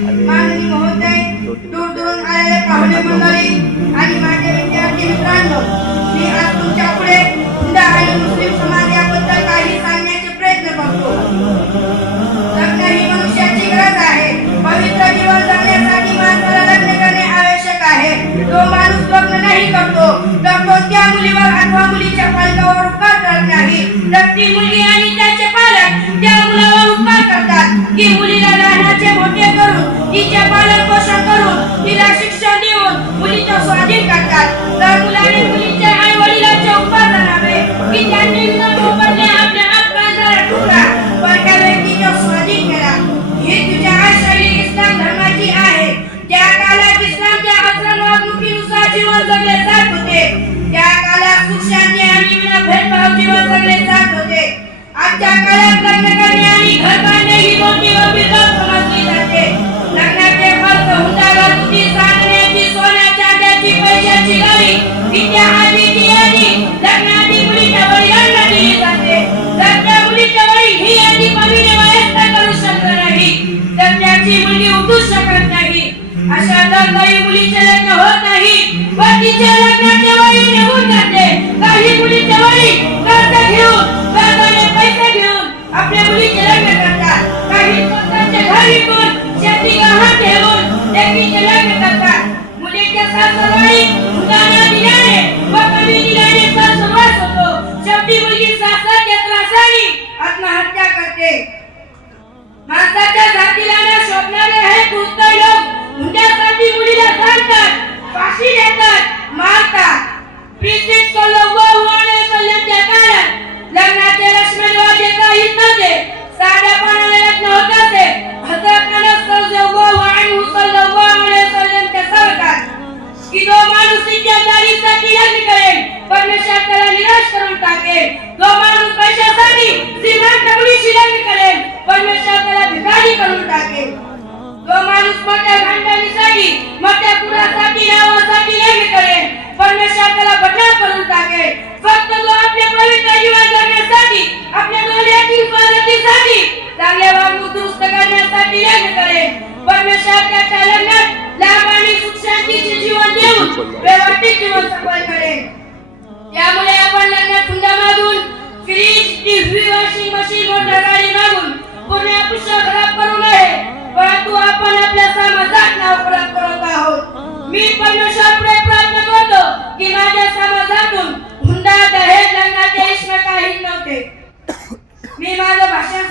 माननीय महोदय, दूरदूरून आलेले पाहुणे मंडळी आणि माझे विद्यार्थी मित्रांनो, मी आज तुमच्या पुढे हुंडा आणि मुस्लिम समाज याबद्दल काही सांगण्याचे प्रयत्न करतो. लग्न ही मनुष्याची गरज आहे. पवित्र जीवन जगण्यासाठी माणसाला लग्न करणे आवश्यक आहे. जो माणूस लग्न नाही करतो तर तो त्या मुलीवर अथवा मुलीच्या पालकावर उपकार करत नाही, तर ती मुलगी आणि त्याचे पालक त्या मुलावर उपकार करतात की मुलीला लहानाचे मोठे करून तिचे पालन पोषण करून तिला शिक्षण देऊन मुलीचा स्वाधीन करतात. तर मुलाने मुलीच्या आई वडिलांचे उपकार करावे की त्यांनी न मोबदले आपल्या हातपायाचा तुकडा पण त्या व्यक्तीचा स्वाधीन केला. ही तुझ्या शैली इस्लाम धर्माची आहे. त्या काळात इस्लामच्या आचरण वागणुकीनुसार जीवन जगले जात होते. त्या काळात सुख शांती आणि विना भेदभाव जीवन जगले जात होते. आजच्या काळात लग्न करणे आणि घर बांधणे ही मोठी अभिलाष समजली जाते. लग्नाचे खर्च, हुंडा, घरगुती साधनाची, सोन्या चांदीची, पैशाची गाडी, विद्या आदीची यादी लग्नाआधी मुलीच्या वडिलांना दिली जाते. जर त्या मुलीच्या वडील ही यादी पवीने वयस्क करू शकत नाही तर त्याची मुलगी उठू शकत नाही. अशा दरबारी मुलीचे लग्न होत नाही व तिचे लग्नाचे वय निघून जाते. काही मुलीचे वडील कर्ज घेऊन, कर्जाने पैसे घेऊन आपल्या मुलीचे लग्न करतात. काही स्वतःचे घर विकून, शेती गहाण ठेवून लेकीचे लग्न करतात. मुलीच्या सासरवाडी हुंडा दिल्याने व कमी दिल्याने सासरवास होतो. शेवटी मुलगी सासरच्या त्रासाने आत्महत्या करते. माणसाच्या जातीला न शोभणारे हे कृत्य लोक हुंड्यासाठी मुलीला सांगतात, फाशी देतात, मारतात. ब्रिटिश सल्ल्यांच्या काळात लग्नाचे रस्मरिवाज काहीच नव्हते. साधेपणाने लग्न होत असे. हजरत अनस रज़ियल्लाहु अन्हु सल्लल्लाहु अलैहि वसल्लम के सांगतात की जो माणूस इज्जतदारीसाठी लग्न करेल परमेश्वर त्याला निराश करून टाकेल. जो माणूस पैशासाठी श्रीमंत मुलीशी लग्न करेल परमेश्वर त्याला भिकारी करून टाकेल. जो माणूस मोठ्या भांडणीसाठी, मोठ्या कुणासाठी, नावासाठी लग्न करेल परमेश्वर त्याला बदनाम करून टाकेल. फक्त जो आपल्या पवित्र जीवन जगण्यासाठी, आपल्या डोळ्यातील प्रगतीसाठी, चांगल्या वागणूक दुरुस्त करण्यासाठी लग्न करेल परमेश्वर त्याच्या लग्नात लाभ आणि सुख शांतीचे जीवन देऊन वैवाहिक जीवन सफल करेल. त्यामुळे आपण लग्नात हुंडा मागून, fridge, TV, washing machine, motor गाडी मागून पूर्ण आयुष्य खराब करू नये. परंतु आपण आपल्या समाजात नाव खराब करत आहोत. मी परमेश्वराकडे प्रार्थना करतो की माझ्या समाजातून हुंडा, दहेज, लग्नाचे इश्म काहीच नव्हते. मी माझं भाषण